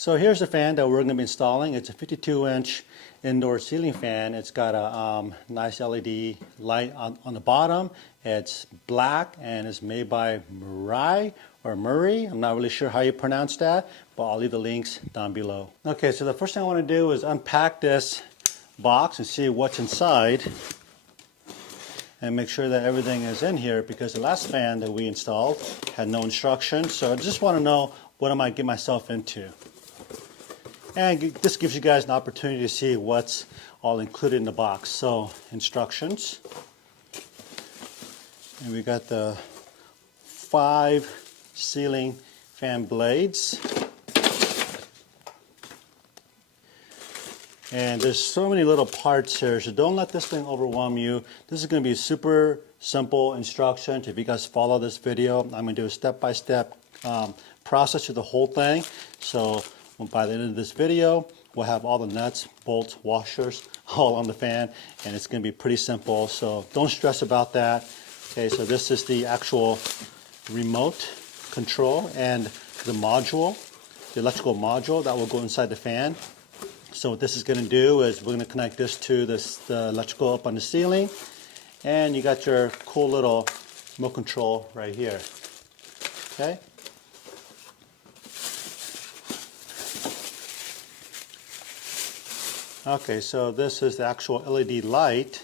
So here's the fan that we're going to be installing. It's a 52-inch indoor ceiling fan. It's got a nice LED light on the bottom. It's black and it's made by Merwry or Merwry. I'm not really sure how you pronounce that, but I'll leave the links down below. Okay, so the first thing I want to do is unpack this box and see what's inside and make sure that everything is in here, because the last fan that we installed had no instructions. So I just want to know, what am I getting myself into? And this gives you guys an opportunity to see what's all included in the box. So, instructions. And we got the 5 ceiling fan blades. And there's so many little parts here, so don't let this thing overwhelm you. This is going to be super simple instructions. If you guys follow this video, I'm going to do a step-by-step process to the whole thing. So by the end of this video, we'll have all the nuts, bolts, washers all on the fan, and it's going to be pretty simple, so don't stress about that. Okay, so this is the actual remote control and the module, the electrical module that will go inside the fan. So what this is going to do is we're going to connect this to the electrical up on the ceiling, and you got your cool little remote control right here. Okay. Okay, so this is the actual LED light,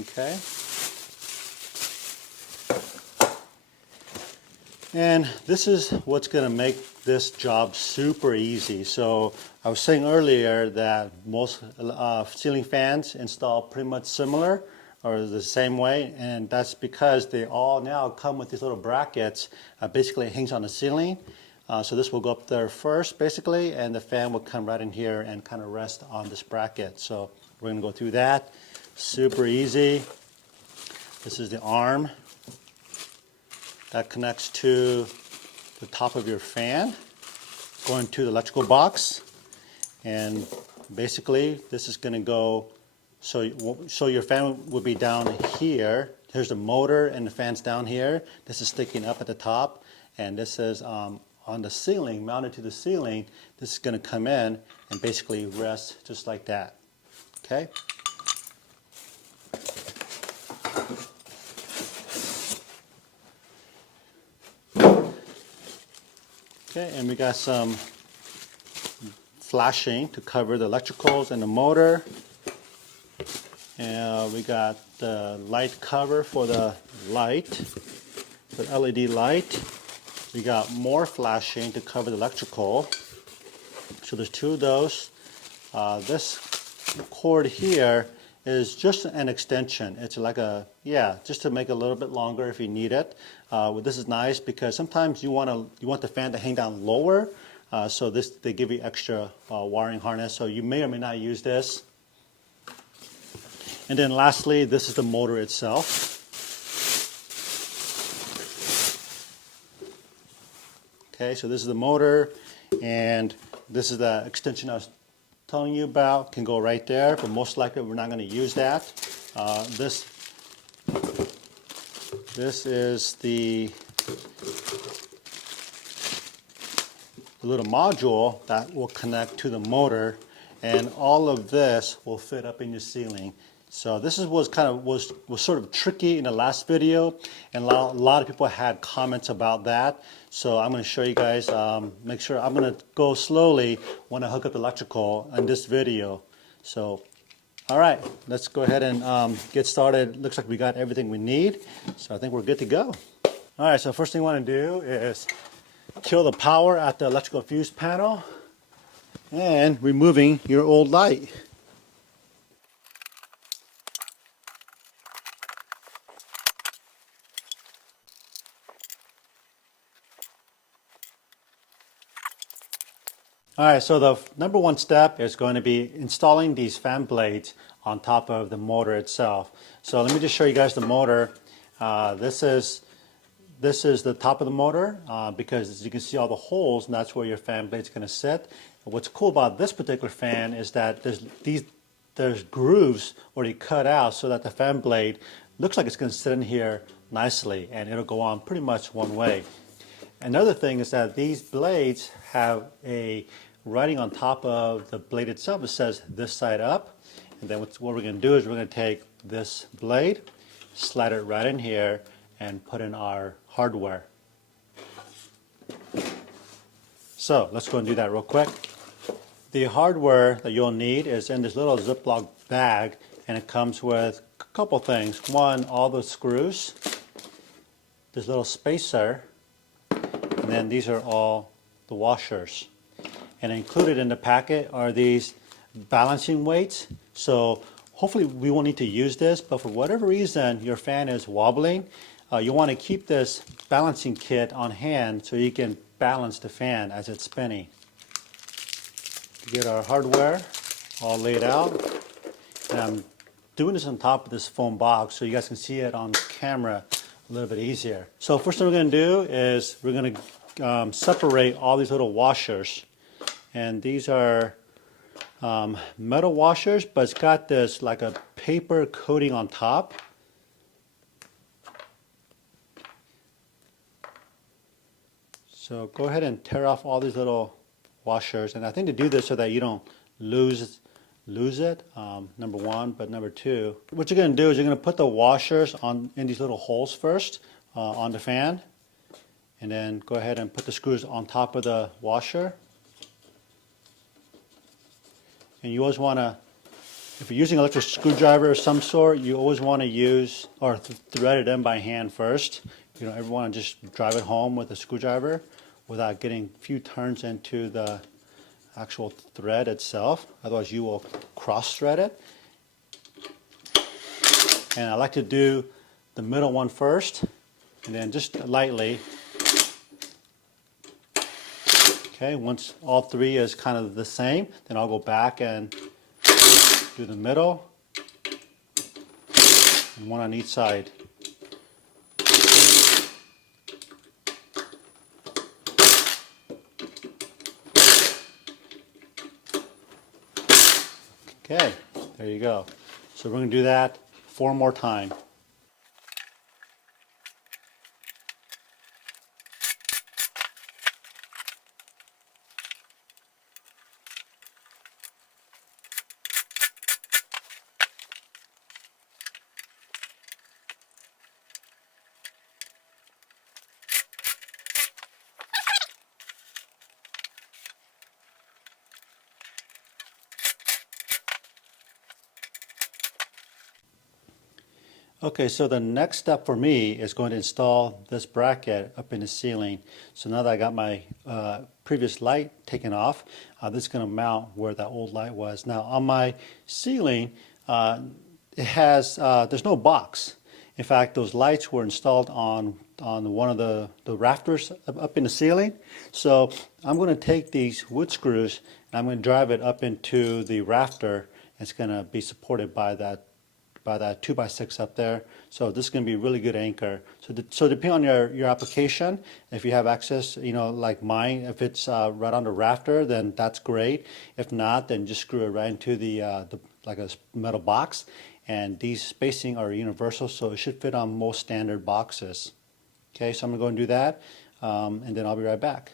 okay? And this is what's going to make this job super easy. So I was saying earlier that most ceiling fans install pretty much similar or the same way, and that's because they all now come with these little brackets. Basically it hangs on the ceiling. So this will go up there first, basically, and the fan will come right in here and kind of rest on this bracket. So we're going to go through that. Super easy. This is the arm that connects to the top of your fan, going to the electrical box. And basically, this is going to go, so your fan will be down here. Here's the motor, and the fan's down here. This is sticking up at the top, and this is on the ceiling, mounted to the ceiling. This is going to come in and basically rest just like that. Okay? Okay, and we got some flashing to cover the electricals and the motor. And we got the light cover for the light, the LED light. We got more flashing to cover the electrical. So there's 2 of those. This cord here is just an extension. It's like a, just to make it a little bit longer if you need it. This is nice because sometimes you want the fan to hang down lower. So they give you extra wiring harness. So you may or may not use this. And then lastly, this is the motor itself. Okay, so this is the motor, and this is the extension I was telling you about. Can go right there, but most likely we're not going to use that. This is the little module that will connect to the motor, and all of this will fit up in your ceiling. So this is was sort of tricky in the last video, and a lot of people had comments about that. So I'm going to show you guys, make sure I'm going to go slowly when I hook up the electrical in this video. So, all right, let's go ahead and get started. Looks like we got everything we need, so I think we're good to go. All right, so first thing I want to do is kill the power at the electrical fuse panel and removing your old light. Alright, so the number 1 step is going to be installing these fan blades on top of the motor itself. So let me just show you guys the motor. This is the top of the motor because as you can see all the holes, and that's where your fan blade is going to sit. And what's cool about this particular fan is that there's grooves already cut out so that the fan blade looks like it's going to sit in here nicely, and it'll go on pretty much one way. Another thing is that these blades have a writing on top of the blade itself. It says this side up. And then what we're going to do is we're going to take this blade, slide it right in here, and put in our hardware. So let's go and do that real quick. The hardware that you'll need is in this little Ziploc bag, and it comes with a couple things. One, all the screws, this little spacer, and then these are all the washers. And included in the packet are these balancing weights. So hopefully we won't need to use this, but for whatever reason your fan is wobbling, you want to keep this balancing kit on hand so you can balance the fan as it's spinning. Get our hardware all laid out, and I'm doing this on top of this foam box so you guys can see it on camera a little bit easier. So first thing we're going to do is we're going to separate all these little washers, and these are metal washers, but it's got this like a paper coating on top. So go ahead and tear off all these little washers, and I think to do this so that you don't lose it, number one, but number two, what you're going to do is you're going to put the washers in these little holes first on the fan, and then go ahead and put the screws on top of the washer. And you always want to, if you're using an electric screwdriver of some sort, you always want to use or thread it in by hand first. You don't ever want to just drive it home with a screwdriver without getting a few turns into the actual thread itself. Otherwise you will cross thread it. And I like to do the middle one first, and then just lightly. Okay, once all three is kind of the same, then I'll go back and do the middle, and one on each side. Okay, there you go. So we're going to do that 4 more times. Okay, so the next step for me is going to install this bracket up in the ceiling. So now that I got my previous light taken off, this is going to mount where that old light was. Now on my ceiling, it has there's no box. In fact, those lights were installed on one of the rafters up in the ceiling. So I'm going to take these wood screws and I'm going to drive it up into the rafter. It's going to be supported by that 2x6 up there. So this is going to be a really good anchor. So depending on your application, if you have access, like mine, if it's right on the rafter, then that's great. If not, then just screw it right into the like a metal box. And these spacing are universal, so it should fit on most standard boxes. Okay, so I'm going to go and do that, and then I'll be right back.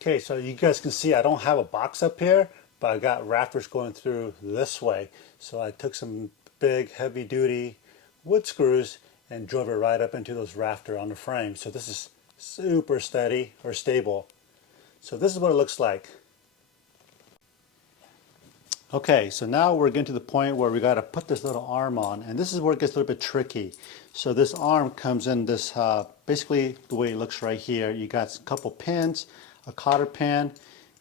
Okay, so you guys can see I don't have a box up here, but I got rafters going through this way. So I took some big heavy duty wood screws and drove it right up into those rafters on the frame. So this is super steady or stable. So this is what it looks like. Okay, so now we're getting to the point where we got to put this little arm on, and this is where it gets a little bit tricky. So this arm comes in this, basically the way it looks right here. You got a couple pins, a cotter pin,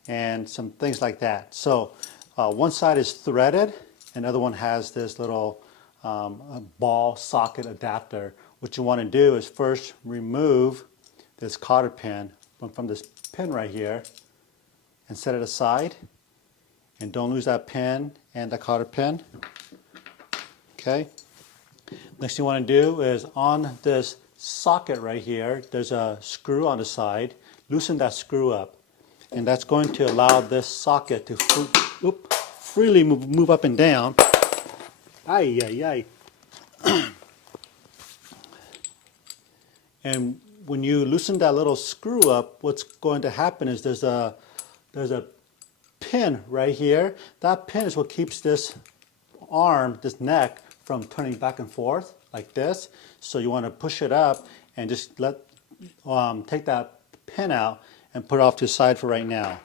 and some things like that. So one side is threaded, and the other one has this little ball socket adapter. What you want to do is first remove this cotter pin from this pin right here and set it aside. And don't lose that pin and the cotter pin. Okay. Next thing you want to do is on this socket right here, there's a screw on the side. Loosen that screw up. and that's going to allow this socket to freely move up and down. Ay, ay, ay. And when you loosen that little screw up, what's going to happen is there's a pin right here. That pin is what keeps this arm, this neck, from turning back and forth like this. So you want to push it up and just take that pin out and put it off to the side for right now.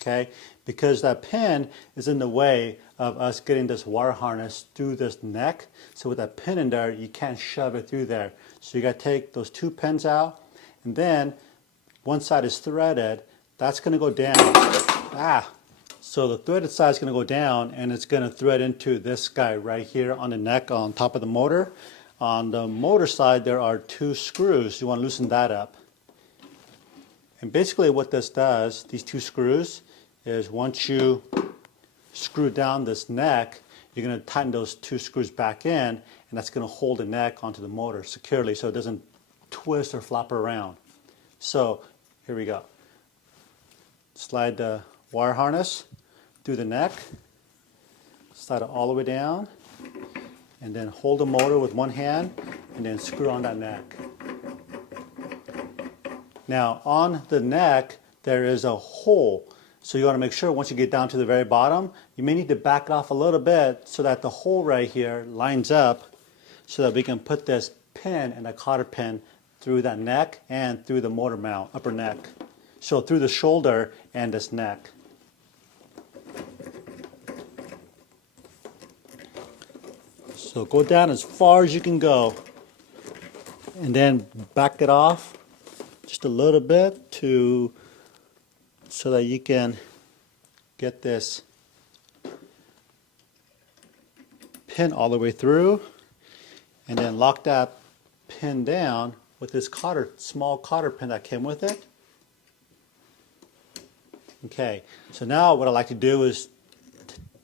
Okay, because that pin is in the way of us getting this wire harness through this neck. So with that pin in there, you can't shove it through there. So you got to take those two pins out, and then one side is threaded. That's going to go down. So the threaded side is going to go down, and it's going to thread into this guy right here on the neck on top of the motor. On the motor side, there are two screws. You want to loosen that up. And basically what this does, these two screws, is once you screw down this neck, you're going to tighten those two screws back in, and that's going to hold the neck onto the motor securely so it doesn't twist or flop around. So here we go. Slide the wire harness through the neck, slide it all the way down, and then hold the motor with one hand and then screw on that neck. Now on the neck there is a hole, so you want to make sure once you get down to the very bottom, you may need to back it off a little bit so that the hole right here lines up so that we can put this pin and a cotter pin through that neck and through the motor mount, upper neck. So through the shoulder and this neck. So go down as far as you can go and then back it off just a little bit so that you can get this pin all the way through, and then lock that pin down with this small cotter pin that came with it. Okay, so now what I like to do is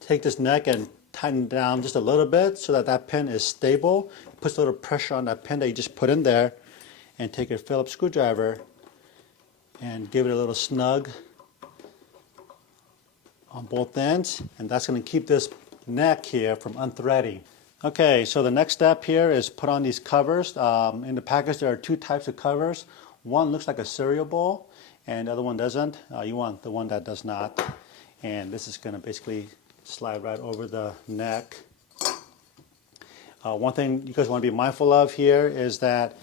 take this neck and tighten it down just a little bit so that that pin is stable. Puts a little pressure on that pin that you just put in there, and take your Phillips screwdriver and give it a little snug on both ends, and that's going to keep this neck here from unthreading. Okay, so the next step here is put on these covers. In the package there are two types of covers. One looks like a cereal bowl and the other one doesn't. You want the one that does not, and this is going to basically slide right over the neck. One thing you guys want to be mindful of here is that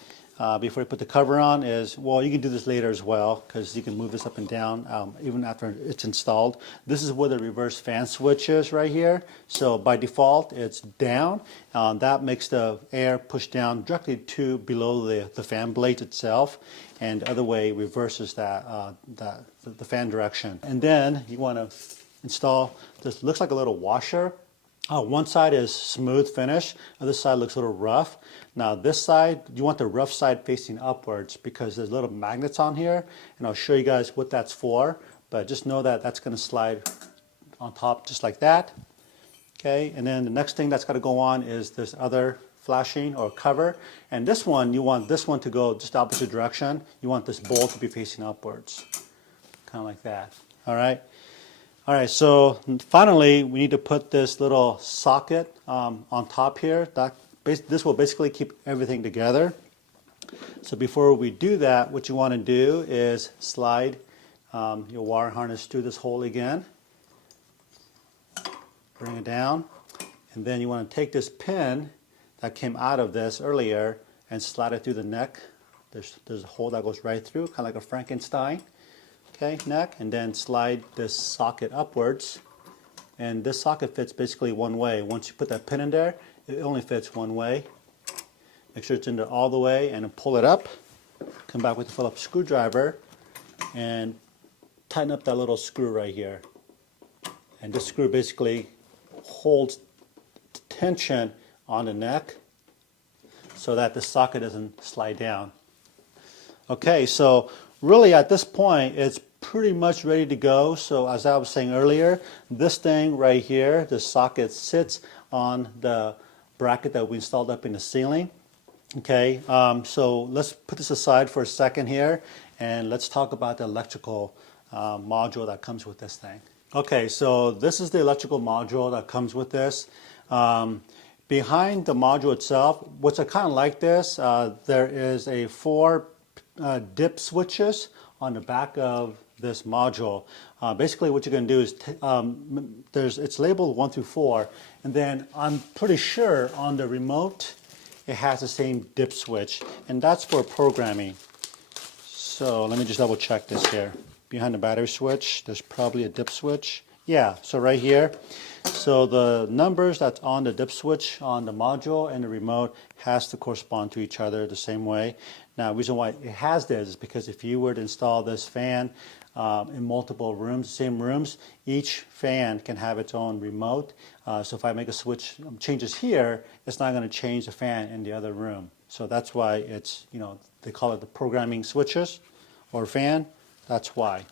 before you put the cover on is, well, you can do this later as well because you can move this up and down even after it's installed. This is where the reverse fan switch is right here. So by default it's down. That makes the air push down directly to below the fan blade itself, and the other way reverses the fan direction. And then you want to install this, looks like a little washer. One side is smooth finish, other side looks a little rough. Now this side, you want the rough side facing upwards because there's little magnets on here, and I'll show you guys what that's for, but just know that that's going to slide on top just like that. Okay, and then the next thing that's got to go on is this other flashing or cover, and this one, you want this one to go just the opposite direction. You want this bowl to be facing upwards, kind of like that. All right. All right, so finally we need to put this little socket on top here. This will basically keep everything together. So before we do that, what you want to do is slide your wire harness through this hole again. Bring it down, and then you want to take this pin that came out of this earlier and slide it through the neck. There's a hole that goes right through, kind of like a Frankenstein. Okay, neck, and then slide this socket upwards, and this socket fits basically one way. Once you put that pin in there, it only fits one way. Make sure it's in there all the way, and then pull it up. Come back with the Phillips screwdriver and tighten up that little screw right here. And this screw basically holds tension on the neck so that the socket doesn't slide down. Okay, so really at this point it's pretty much ready to go. So as I was saying earlier, this thing right here, the socket sits on the bracket that we installed up in the ceiling. Okay, so let's put this aside for a second here and let's talk about the electrical module that comes with this thing. Okay, so this is the electrical module that comes with this. Behind the module itself, what's kind of like this, there is a 4 dip switches on the back of this module. Basically what you're going to do is, it's labeled 1 through 4, and then I'm pretty sure on the remote it has the same dip switch, and that's for programming. So let me just double check this here. Behind the battery switch, there's probably a dip switch. Yeah, so right here. So the numbers that's on the dip switch on the module and the remote has to correspond to each other the same way. Now, the reason why it has this is because if you were to install this fan in multiple rooms, same rooms, each fan can have its own remote. So if I make a switch changes here, it's not going to change the fan in the other room. So that's why it's, they call it the programming switches or fan. That's why.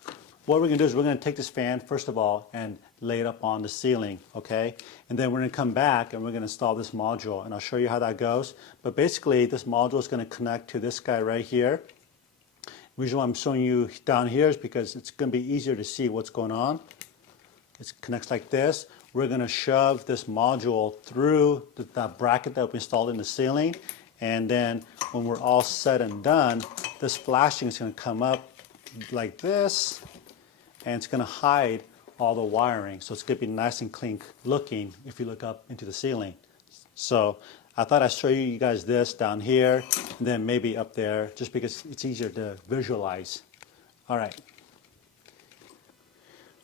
What we're going to do is we're going to take this fan, first of all, and lay it up on the ceiling, okay? And then we're going to come back and we're going to install this module, and I'll show you how that goes. But basically, this module is going to connect to this guy right here. The reason why I'm showing you down here is because it's going to be easier to see what's going on. It connects like this. We're going to shove this module through that bracket that we installed in the ceiling, and then when we're all said and done, this flashing is going to come up like this, and it's going to hide all the wiring. So it's going to be nice and clean looking if you look up into the ceiling. So I thought I'd show you guys this down here, and then maybe up there, just because it's easier to visualize. All right.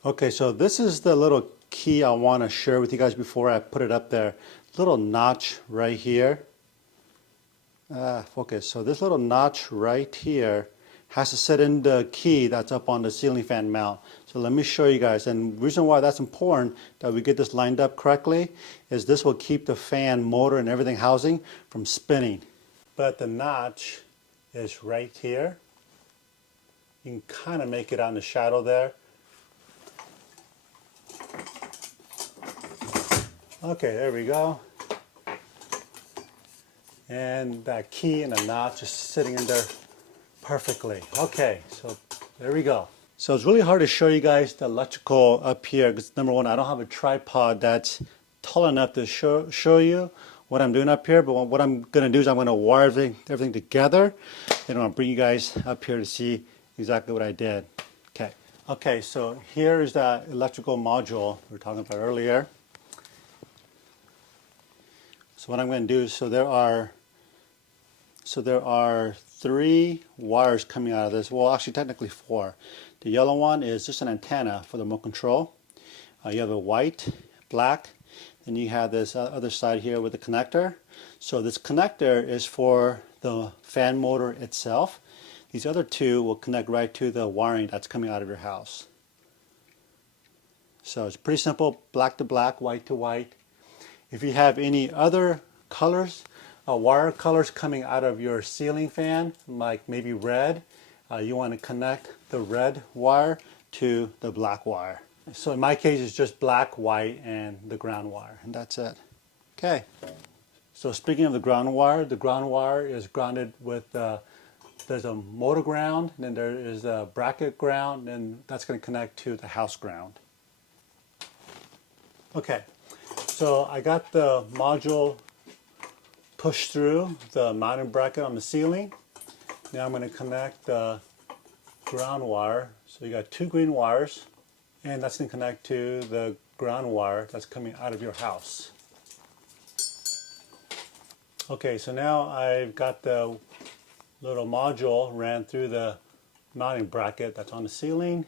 Okay, so this is the little key I want to share with you guys before I put it up there. Little notch right here. Focus. So this little notch right here has to sit in the key that's up on the ceiling fan mount. So let me show you guys. And the reason why that's important that we get this lined up correctly is this will keep the fan motor and everything housing from spinning. But the notch is right here. You can kind of make it out in the shadow there. Okay, there we go. And that key and the notch is sitting in there perfectly. Okay, so there we go. So it's really hard to show you guys the electrical up here because number one, I don't have a tripod that's tall enough to show you what I'm doing up here. But what I'm going to do is I'm going to wire everything together, and I'm going to bring you guys up here to see exactly what I did. Okay. Okay, so here is the electrical module we were talking about earlier. So what I'm going to do is, so there are 3 wires coming out of this. Well, actually, technically 4. The yellow one is just an antenna for the remote control. You have a white, black, and you have this other side here with the connector. So this connector is for the fan motor itself. These other 2 will connect right to the wiring that's coming out of your house. So it's pretty simple, black to black, white to white. If you have any other colors, wire colors coming out of your ceiling fan, like maybe red, you want to connect the red wire to the black wire. So in my case, it's just black, white, and the ground wire, and that's it. Okay. So speaking of the ground wire is grounded with, there's a motor ground, and then there is a bracket ground, and that's going to connect to the house ground. Okay. So I got the module pushed through the mounting bracket on the ceiling. Now I'm going to connect the ground wire. So you got 2 green wires, and that's going to connect to the ground wire that's coming out of your house. Okay, so now I've got the little module ran through the mounting bracket that's on the ceiling.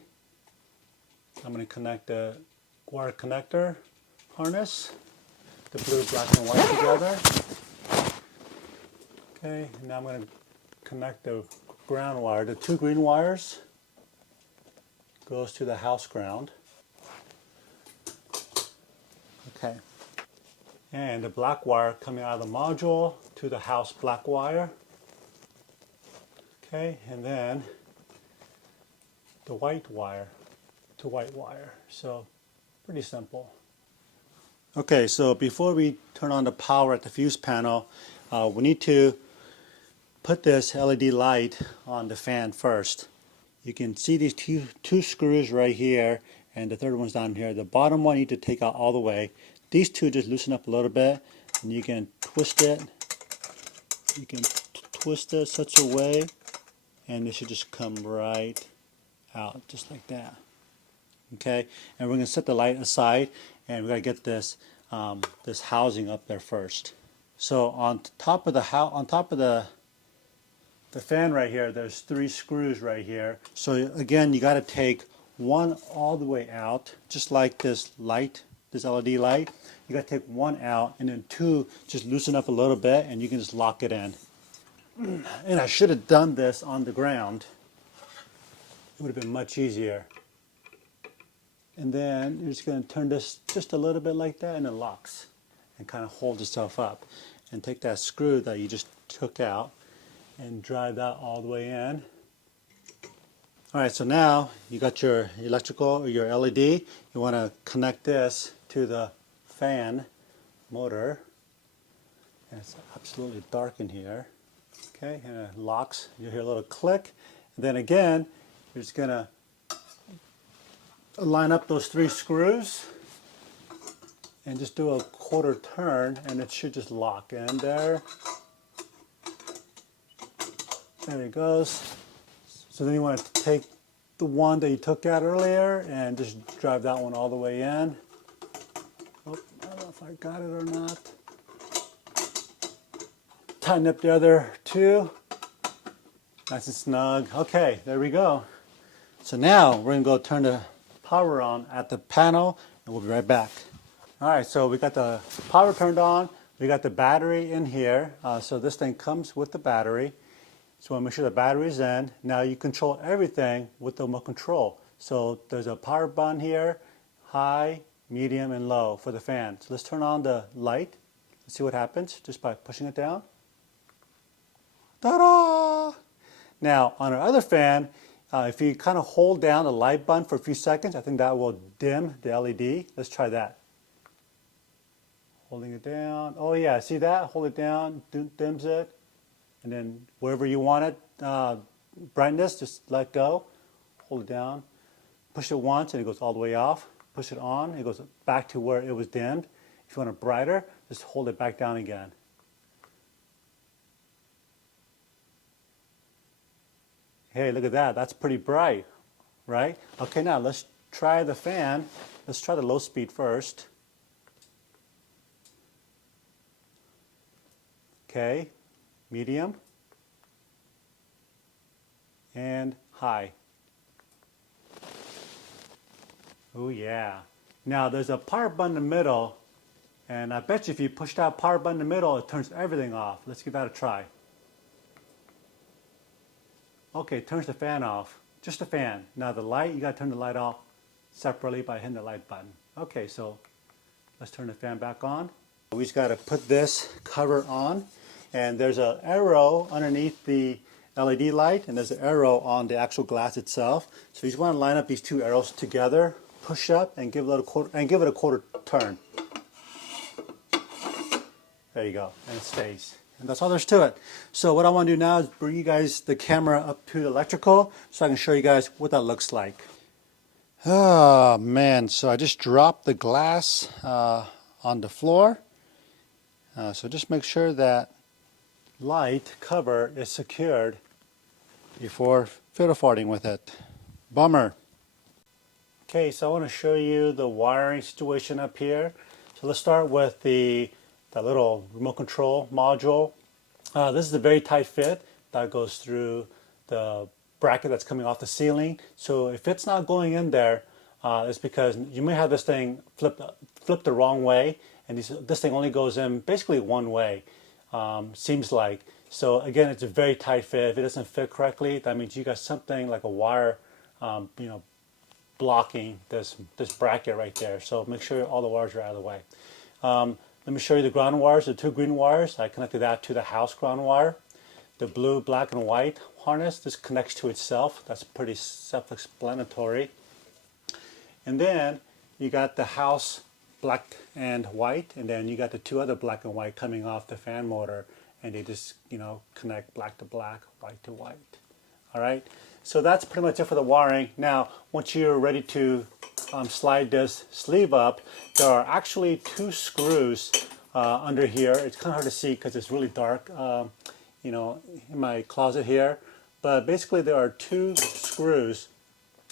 I'm going to connect the wire connector harness, the blue, black, and white together. Okay, now I'm going to connect the ground wire. The 2 green wires goes to the house ground. Okay, and the black wire coming out of the module to the house black wire. Okay, and then the white wire to white wire. So pretty simple. Okay, so before we turn on the power at the fuse panel, we need to put this LED light on the fan first. you can see these two screws right here, and the third one's down here. The bottom one you need to take out all the way. These two just loosen up a little bit, and you can twist it. You can twist it such a way, and it should just come right out, just like that. Okay, and we're going to set the light aside, and we're going to get this this housing up there first. So on top of the fan right here, there's 3 screws right here. So again, you got to take one all the way out, just like this light, this LED light. You got to take one out, and then 2 just loosen up a little bit, and you can just lock it in. And I should have done this on the ground. It would have been much easier. And then you're just going to turn this just a little bit like that, and it locks and kind of holds itself up. And take that screw that you just took out and drive that all the way in. All right, so now you got your electrical or your LED. You want to connect this to the fan motor. And it's absolutely dark in here. Okay, and it locks. You hear a little click. And then again, you're just going to line up those 3 screws and just do a quarter turn, and it should just lock in there. There it goes. So then you want to take the one that you took out earlier and just drive that one all the way in. Oh, I don't know if I got it or not. Tighten up the other 2. Nice and snug. Okay, there we go. So now we're going to go turn the power on at the panel, and we'll be right back. All right, so we got the power turned on. We got the battery in here. So this thing comes with the battery. So we'll make sure the battery's in. Now you control everything with the remote control. So there's a power button here, high, medium, and low for the fan. So let's turn on the light. Let's see what happens just by pushing it down. Ta-da! Now on our other fan, if you kind of hold down the light button for a few seconds, I think that will dim the LED. Let's try that. Holding it down. Oh yeah, see that? Hold it down, dims it. And then wherever you want it, brightness, just let go. Hold it down. Push it once and it goes all the way off. Push it on, it goes back to where it was dimmed. If you want it brighter, just hold it back down again. Hey, look at that. That's pretty bright, right? Okay, now let's try the fan. Let's try the low speed first. Okay, medium, and high. Oh yeah. Now there's a power button in the middle, and I bet you if you push that power button in the middle, it turns everything off. Let's give that a try. Okay, it turns the fan off. Just the fan. Now the light, you gotta turn the light off separately by hitting the light button. Okay, so let's turn the fan back on. We just gotta put this cover on. And there's an arrow underneath the LED light, and there's an arrow on the actual glass itself. So you just want to line up these 2 arrows together, push up, and give it a quarter turn. There you go, and it stays. And that's all there's to it. So what I want to do now is bring you guys the camera up to the electrical, so I can show you guys what that looks like. Oh man, so I just dropped the glass on the floor. So just make sure that light cover is secured before fiddle farting with it. Bummer. Okay, so I want to show you the wiring situation up here. So let's start with the little remote control module. This is a very tight fit that goes through the bracket that's coming off the ceiling. So if it's not going in there, it's because you may have this thing flipped the wrong way, and this thing only goes in basically one way. Seems like. So again, it's a very tight fit. If it doesn't fit correctly, that means you got something like a wire, blocking this bracket right there. So make sure all the wires are out of the way. Let me show you the ground wires, the 2 green wires. I connected that to the house ground wire. The blue, black, and white harness, this connects to itself. That's pretty self-explanatory. And then you got the house black and white, and then you got the 2 other black and white coming off the fan motor, and they just connect black to black, white to white. All right. So that's pretty much it for the wiring. Now, once you're ready to slide this sleeve up, there are actually 2 screws under here. It's kind of hard to see because it's really dark, you know, in my closet here. But basically, there are 2 screws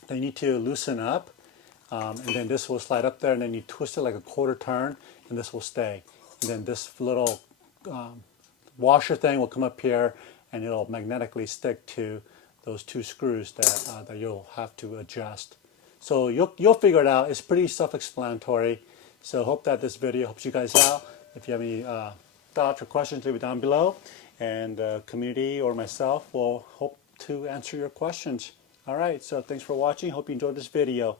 that you need to loosen up, and then this will slide up there, and then you twist it like a quarter turn, and this will stay. And then this little washer thing will come up here, and it'll magnetically stick to those 2 screws that you'll have to adjust. So you'll figure it out. It's pretty self-explanatory. So hope that this video helps you guys out. If you have any thoughts or questions, leave it down below, and the community or myself will hope to answer your questions. All right, so thanks for watching. Hope you enjoyed this video.